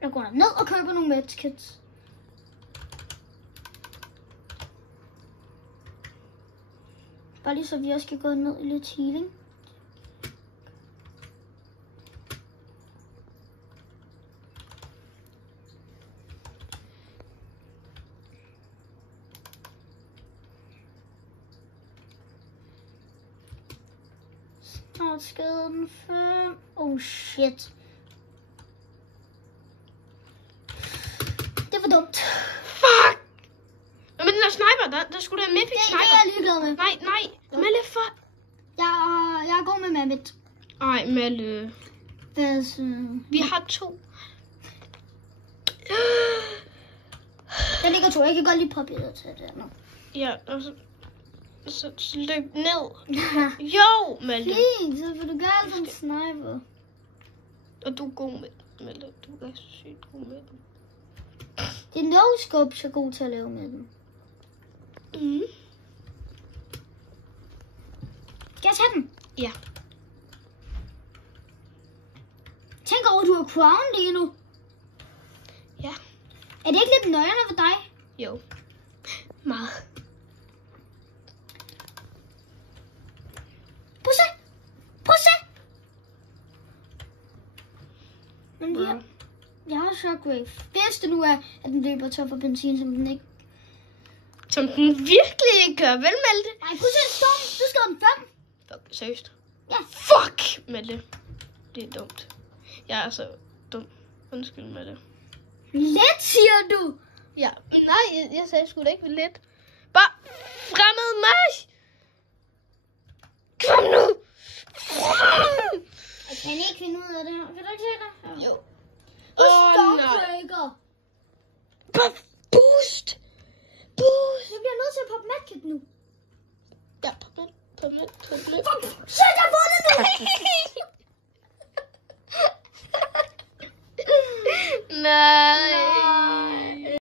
Jeg går ned og køber nogle medkits. Bare lige så vi også skal gå ned i lidt healing. Snart skaden 5. Oh shit. Det var dumt. Fuck! Men den der sniper, der skulle der Mythic sniper. Det er jeg ligeglad med. Nej. Melle, for... Jeg går med Mammit. Ej, Melle. Vi har 2. Der ligger 2. Jeg kan godt lige poppe det til det nu. Ja, og så løb ned. Jo, Melle. Fint, så får du gøre som sniper. Og du er god med Melle. Du er sygt god med dem. Det er no-scope så god til at lave med dem. Mm. Skal jeg tage den? Ja. Tænk over, du har crown lige nu. Ja. Er det ikke lidt nøjerne for dig? Jo. Meget. Pusse! Men jeg har shockwave. Hvis det nu er, at den løber tør for benzin, som den ikke... Som den virkelig ikke gør, vel, Melle? Nej, pusse, du skal den 5. Fuck, seriøst? Ja. Fuck, Melle. Det er dumt. Jeg er så dum. Undskyld, Melle. Let, siger du. Ja, nej, jeg sagde sgu da ikke lidt. Bare fremmed mig! Kom nu! Jeg kan ikke finde ud af det her. Kan du ikke se det? Jo. Stormbreaker. Bare boost! Boost! Jeg bliver nødt til at poppe medkit nu. Ja, på med. Shit, jeg får det nu! Nej.